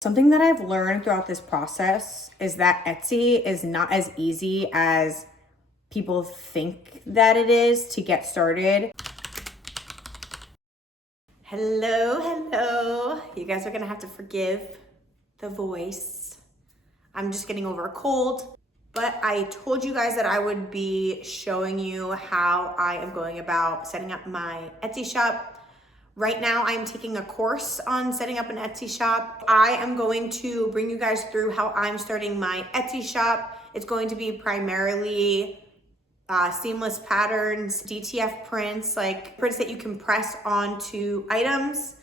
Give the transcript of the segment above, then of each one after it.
Something that I've learned throughout this process is that Etsy is not as easy as people think that it is to get started. Hello. You guys are gonna have to forgive the voice. I'm just getting over a cold, but I told you guys that I would be showing you how I am going about setting up my Etsy shop. Right now, I'm taking a course on setting up an Etsy shop. I am going to bring you guys through how I'm starting my Etsy shop. It's going to be primarily seamless patterns, DTF prints, like prints that you can press onto items.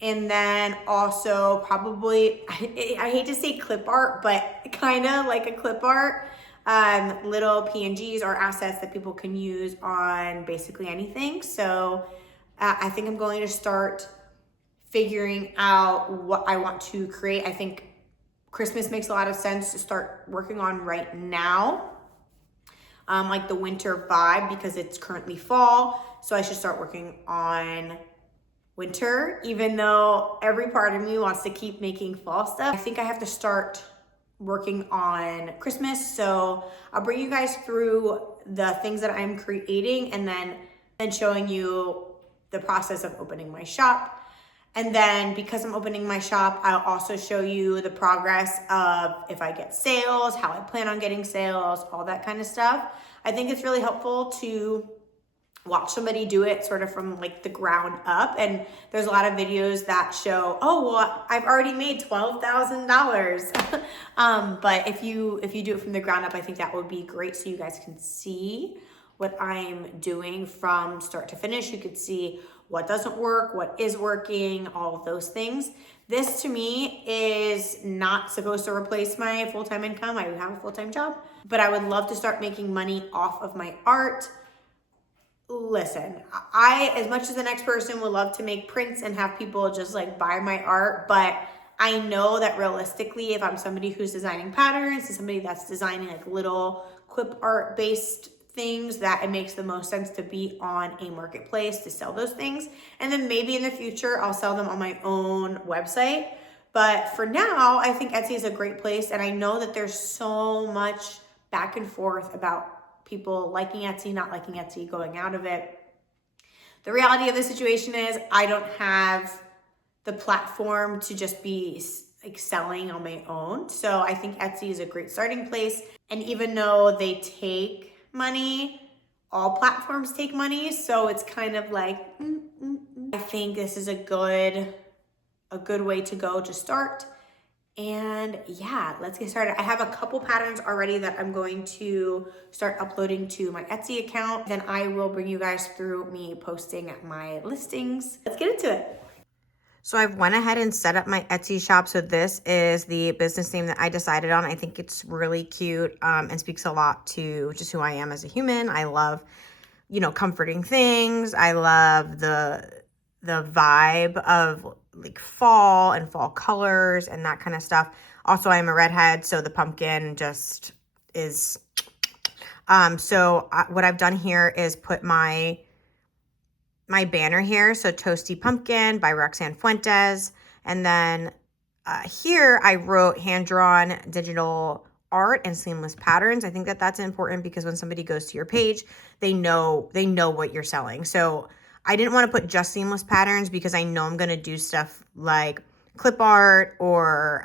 And then also probably, I hate to say clip art, but kind of like a clip art. Little PNGs or assets that people can use on basically anything. So I think I'm going to start figuring out what I want to create. I think Christmas makes a lot of sense to start working on right now. Like the winter vibe, because it's currently fall. So I should start working on winter, even though every part of me wants to keep making fall stuff. I think I have to start working on Christmas. So I'll bring you guys through the things that I'm creating and then showing you the process of opening my shop. And then because I'm opening my shop, I'll also show you the progress of if I get sales, how I plan on getting sales, all that kind of stuff. I think it's really helpful to watch somebody do it sort of from like the ground up. And there's a lot of videos that show, oh, well, I've already made $12,000. But if you do it from the ground up, I think that would be great. So you guys can see what I'm doing from start to finish. You could see what doesn't work, what is working, all of those things. This to me is not supposed to replace my full-time income. I have a full-time job, but I would love to start making money off of my art. Listen, I, as much as the next person, would love to make prints and have people just like buy my art, but I know that realistically, if I'm somebody who's designing patterns and somebody that's designing like little clip art based things, that it makes the most sense to be on a marketplace to sell those things. And then maybe in the future, I'll sell them on my own website. But for now, I think Etsy is a great place. And I know that there's so much back and forth about people liking Etsy, not liking Etsy, going out of it. The reality of the situation is I don't have the platform to just be like selling on my own. So I think Etsy is a great starting place. And even though they take money, all platforms take money. So it's kind of like, I think this is a good way to go to start. And yeah, let's get started. I have a couple patterns already that I'm going to start uploading to my Etsy account. Then I will bring you guys through me posting my listings. Let's get into it. So I've went ahead and set up my Etsy shop. So this is the business name that I decided on. I think it's really cute and speaks a lot to just who I am as a human. I love, comforting things. I love the vibe of like fall and fall colors and that kind of stuff. Also, I'm a redhead, so the pumpkin just is. What I've done here is put my banner here. So Toasty Pumpkin by Roxanne Fuentes. And then here I wrote hand-drawn digital art and seamless patterns. I think that that's important because when somebody goes to your page, they know what you're selling. So I didn't want to put just seamless patterns because I know I'm going to do stuff like clip art or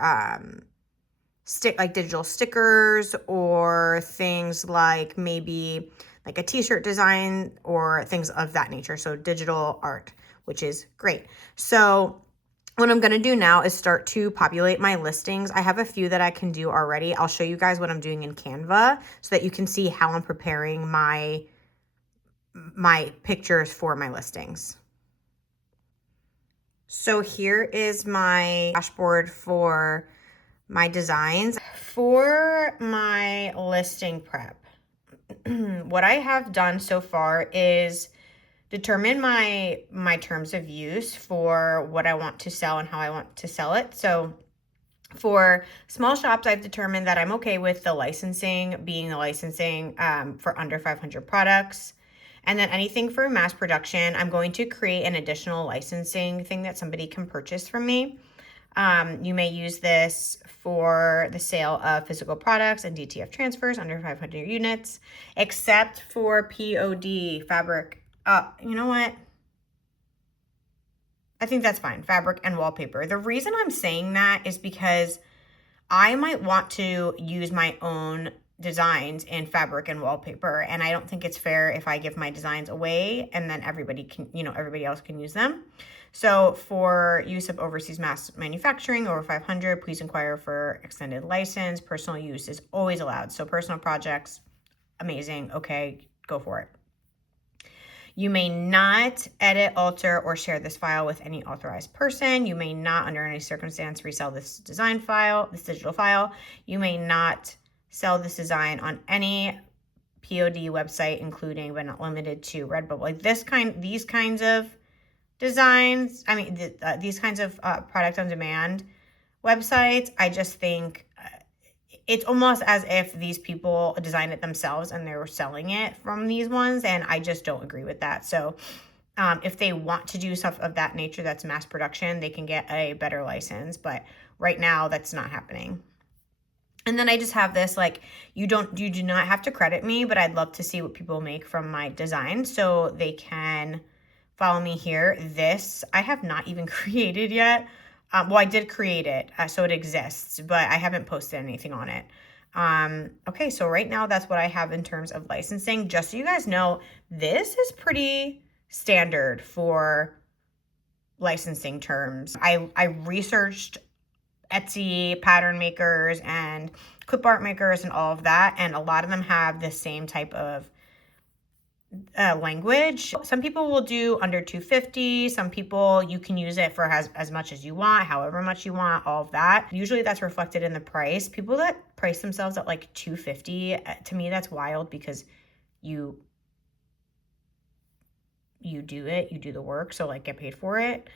like digital stickers or things like maybe like a t-shirt design or things of that nature. So digital art, which is great. So what I'm going to do now is start to populate my listings. I have a few that I can do already. I'll show you guys what I'm doing in Canva so that you can see how I'm preparing my pictures for my listings. So here is my dashboard for my designs. For my listing prep, what I have done so far is determine my terms of use for what I want to sell and how I want to sell it. So for small shops, I've determined that I'm okay with the licensing being the licensing for under 500 products. And then anything for mass production, I'm going to create an additional licensing thing that somebody can purchase from me. You may use this for the sale of physical products and DTF transfers under 500 units, except for POD, fabric. You know what? I think that's fine, fabric and wallpaper. The reason I'm saying that is because I might want to use my own designs in fabric and wallpaper, and I don't think it's fair if I give my designs away and then everybody else can use them. So for use of overseas mass manufacturing over 500, please inquire for extended license. Personal use is always allowed. So personal projects, amazing. Okay, go for it. You may not edit, alter, or share this file with any authorized person. You may not, under any circumstance, resell this digital file. You may not sell this design on any POD website, including but not limited to Redbubble. Like these kinds of designs, these kinds of product on demand websites, I just think it's almost as if these people designed it themselves and they were selling it from these ones, and I just don't agree with that. So if they want to do stuff of that nature that's mass production, they can get a better license, but right now that's not happening. And then I just have this, like, you do not have to credit me, but I'd love to see what people make from my design, so they can follow me here. This I have not even created yet. Well, I did create it, so it exists, but I haven't posted anything on it. Okay, so right now that's what I have in terms of licensing. Just so you guys know, this is pretty standard for licensing terms. I researched Etsy pattern makers and clip art makers and all of that, and a lot of them have the same type of language. Some people will do under 250. Some people, you can use it for as much as you want, however much you want, all of that. Usually that's reflected in the price. People that price themselves at like 250, to me that's wild, because you do it, you do the work, so like get paid for it.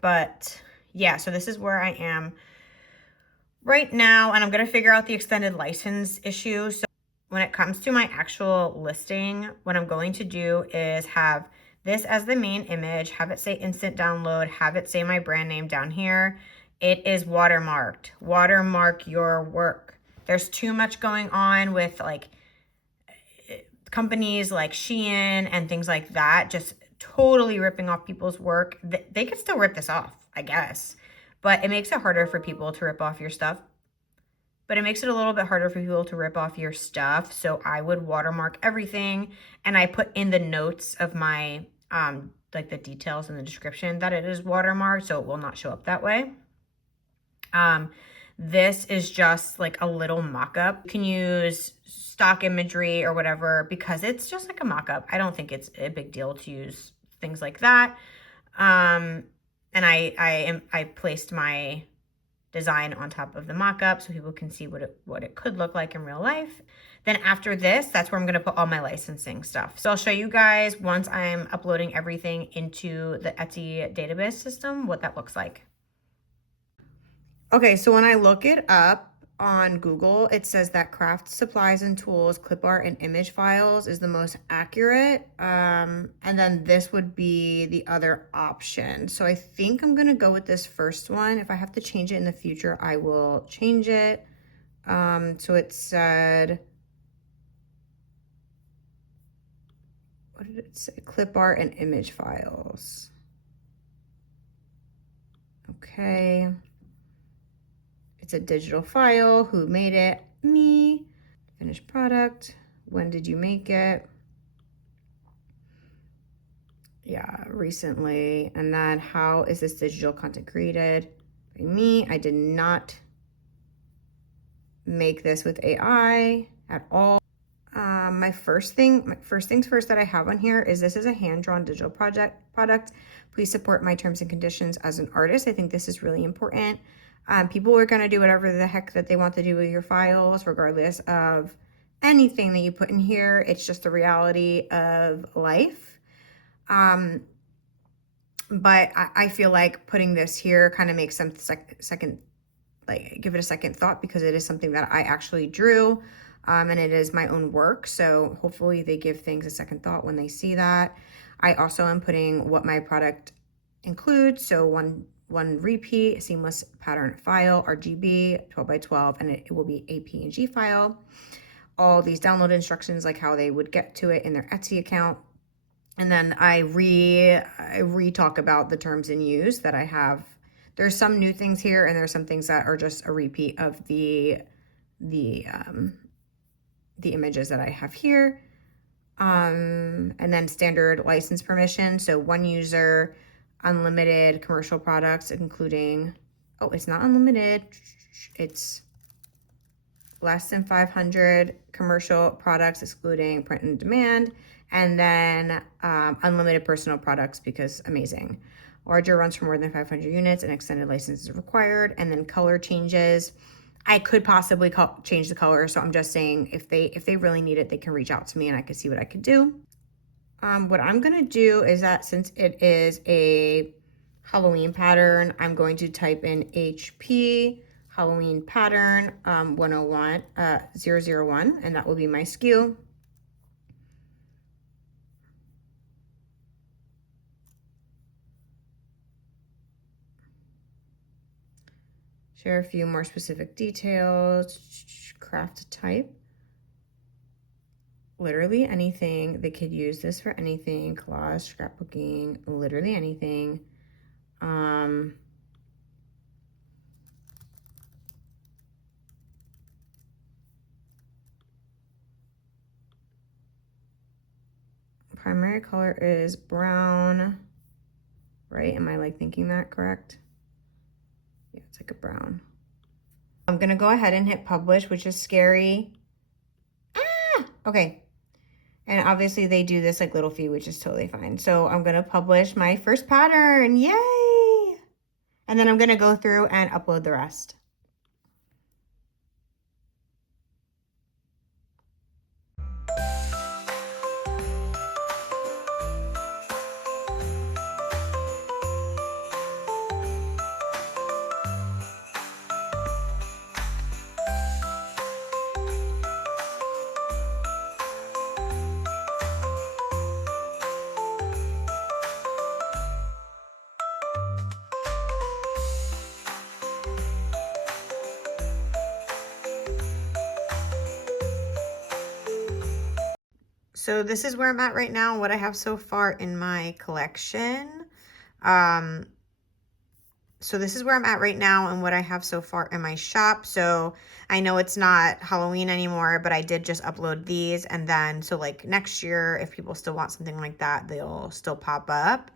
But yeah, so this is where I am right now, and I'm going to figure out the extended license issue. So when it comes to my actual listing, what I'm going to do is have this as the main image, have it say instant download, have it say my brand name down here. It is watermarked. Watermark your work. There's too much going on with like companies like Shein and things like that, just totally ripping off people's work. They could still rip this off, I guess, but it makes it harder for people to rip off your stuff. But it makes it a little bit harder for people to rip off your stuff. So I would watermark everything, and I put in the notes of my, like the details in the description that it is watermarked, so it will not show up that way. This is just like a little mock-up. You can use stock imagery or whatever because it's just like a mock-up. I don't think it's a big deal to use things like that. And I placed my design on top of the mock-up so people can see what it could look like in real life. Then after this, that's where I'm going to put all my licensing stuff. So I'll show you guys once I'm uploading everything into the Etsy database system, what that looks like. Okay, so when I look it up on Google, it says that craft supplies and tools, clip art, and image files is the most accurate. And then this would be the other option. So I think I'm gonna go with this first one. If I have to change it in the future, I will change it. So it said, what did it say? Clip art and image files. Okay. It's a digital file. Who made it? Me. Finished product. When did you make it? Yeah, recently. And then how is this digital content created? By me. I did not make this with AI at all. My first things first that I have on here is this is a hand-drawn digital product. Please support my terms and conditions as an artist. I think this is really important. People are going to do whatever the heck that they want to do with your files, regardless of anything that you put in here. It's just the reality of life. But I feel like putting this here kind of makes some second, like give it a second thought, because it is something that I actually drew, and it is my own work. So hopefully they give things a second thought when they see that. I also am putting what my product includes. So one repeat, seamless pattern file, RGB, 12 by 12, and it will be a PNG file. All these download instructions, like how they would get to it in their Etsy account. And then I re-talk about the terms in use that I have. There's some new things here, and there's some things that are just a repeat of the images that I have here. And then standard license permission. So one user, unlimited commercial products, including, oh, it's not unlimited. It's less than 500 commercial products, excluding print and demand. And then unlimited personal products, because amazing. Larger runs for more than 500 units, and extended license is required. And then color changes. I could possibly change the color, so I'm just saying if they really need it, they can reach out to me and I can see what I could do. What I'm gonna do is that since it is a Halloween pattern, I'm going to type in HP Halloween pattern 101 001, and that will be my SKU. Share a few more specific details. Craft type. Literally anything. They could use this for anything. Collage, scrapbooking, literally anything. Primary color is brown, right? Am I like thinking that correct? Yeah, it's like a brown. I'm gonna go ahead and hit publish, which is scary. Ah, okay. And obviously they do this like little fee, which is totally fine. So I'm gonna publish my first pattern, yay! And then I'm gonna go through and upload the rest. So this is where I'm at right now, what I have so far in my collection. So this is where I'm at right now and what I have so far in my shop. So I know it's not Halloween anymore, but I did just upload these. And then, so like next year, if people still want something like that, they'll still pop up.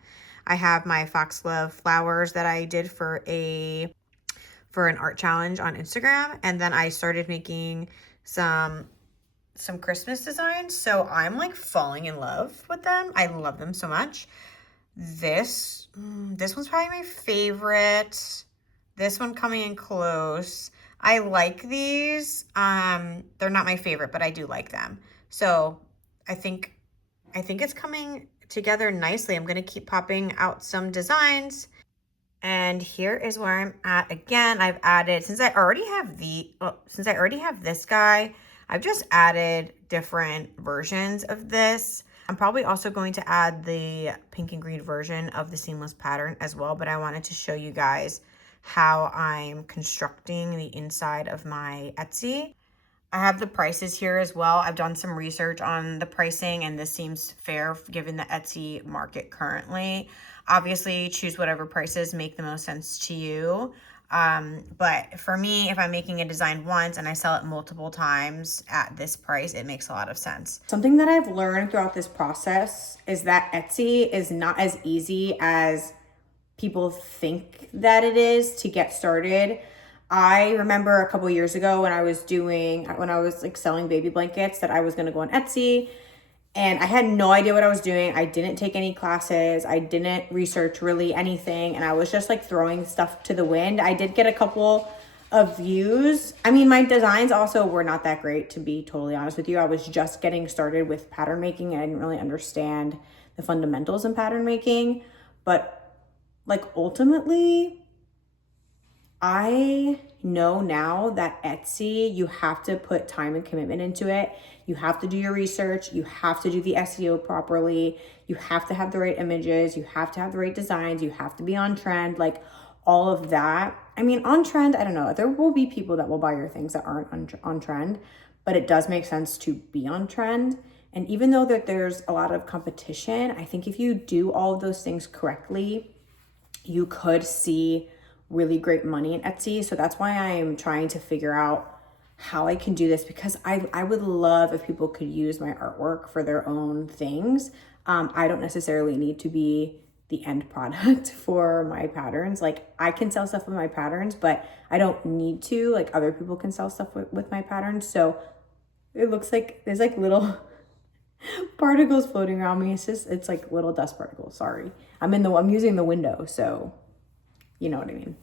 I have my Foxglove flowers that I did for an art challenge on Instagram. And then I started making some Christmas designs. So I'm like falling in love with them. I love them so much. This one's probably my favorite. This one coming in close. I like these. They're not my favorite, but I do like them. So I think it's coming together nicely. I'm gonna keep popping out some designs. And here is where I'm at again. I've added, since I already have this guy, I've just added different versions of this. I'm probably also going to add the pink and green version of the seamless pattern as well, but I wanted to show you guys how I'm constructing the inside of my Etsy. I have the prices here as well. I've done some research on the pricing, and this seems fair given the Etsy market currently. Obviously, choose whatever prices make the most sense to you. But for me, if I'm making a design once and I sell it multiple times at this price, it makes a lot of sense. Something that I've learned throughout this process is that Etsy is not as easy as people think that it is to get started. I remember a couple years ago when I was like selling baby blankets that I was going to go on Etsy, and I had no idea what I was doing. I didn't take any classes. I didn't research really anything. And I was just like throwing stuff to the wind. I did get a couple of views. I mean, my designs also were not that great, to be totally honest with you. I was just getting started with pattern making. I didn't really understand the fundamentals in pattern making. But like ultimately, I know now that Etsy, you have to put time and commitment into it. You have to do your research. You have to do the SEO properly. You have to have the right images. You have to have the right designs. You have to be on trend, like all of that. I mean, on trend, I don't know. There will be people that will buy your things that aren't on trend, but it does make sense to be on trend. And even though that there's a lot of competition, I think if you do all of those things correctly, you could see really great money in Etsy. So that's why I'm trying to figure out how I can do this, because I would love if people could use my artwork for their own things. I don't necessarily need to be the end product for my patterns. Like, I can sell stuff with my patterns, but I don't need to. Like, other people can sell stuff with my patterns. So it looks like there's like little particles floating around me. It's like little dust particles. Sorry. I'm using the window, so you know what I mean.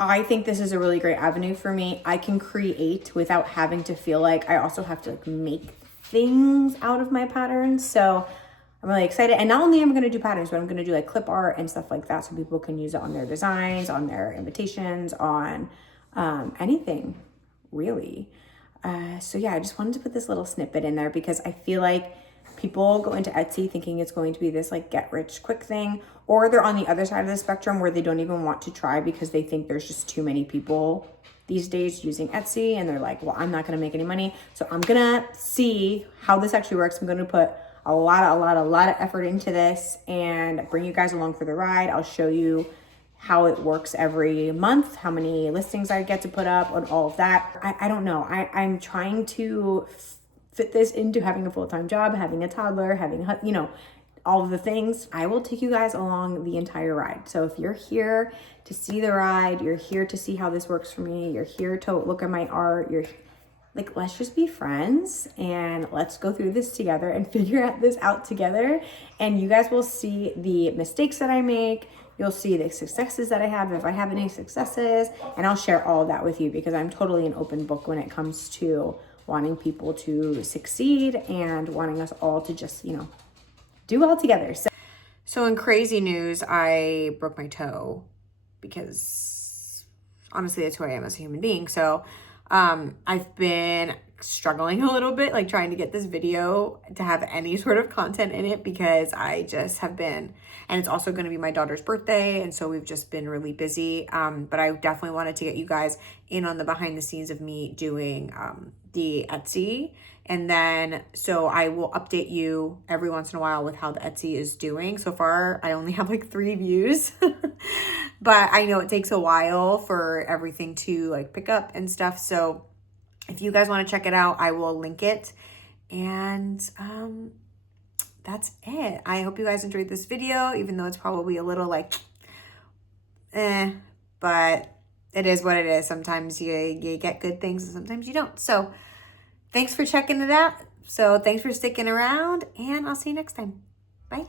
I think this is a really great avenue for me. I can create without having to feel like I also have to like make things out of my patterns. So I'm really excited. And not only am I going to do patterns, but I'm going to do like clip art and stuff like that, so people can use it on their designs, on their invitations, on anything really. So yeah, I just wanted to put this little snippet in there because I feel like people go into Etsy thinking it's going to be this like get rich quick thing, or they're on the other side of the spectrum where they don't even want to try because they think there's just too many people these days using Etsy, and they're like, well, I'm not going to make any money. So I'm going to see how this actually works. I'm going to put a lot of effort into this and bring you guys along for the ride. I'll show you how it works every month, how many listings I get to put up, and all of that. I don't know. I'm trying to fit this into having a full-time job, having a toddler, having, you know, all of the things. I will take you guys along the entire ride. So if you're here to see the ride, you're here to see how this works for me, you're here to look at my art, you're like, let's just be friends and let's go through this together and figure this out together. And you guys will see the mistakes that I make. You'll see the successes that I have, if I have any successes, and I'll share all of that with you because I'm totally an open book when it comes to wanting people to succeed and wanting us all to just, you know, do well together. So in crazy news, I broke my toe because honestly, that's who I am as a human being. So I've been struggling a little bit, like trying to get this video to have any sort of content in it because I just have been, and it's also going to be my daughter's birthday. And so we've just been really busy. But I definitely wanted to get you guys in on the behind the scenes of me doing the Etsy. And then, so I will update you every once in a while with how the Etsy is doing. So far, I only have like 3 views, but I know it takes a while for everything to like pick up and stuff. So if you guys want to check it out, I will link it. And that's it. I hope you guys enjoyed this video, even though it's probably a little like, but it is what it is. Sometimes you get good things and sometimes you don't. So thanks for checking it out. So thanks for sticking around, and I'll see you next time. Bye.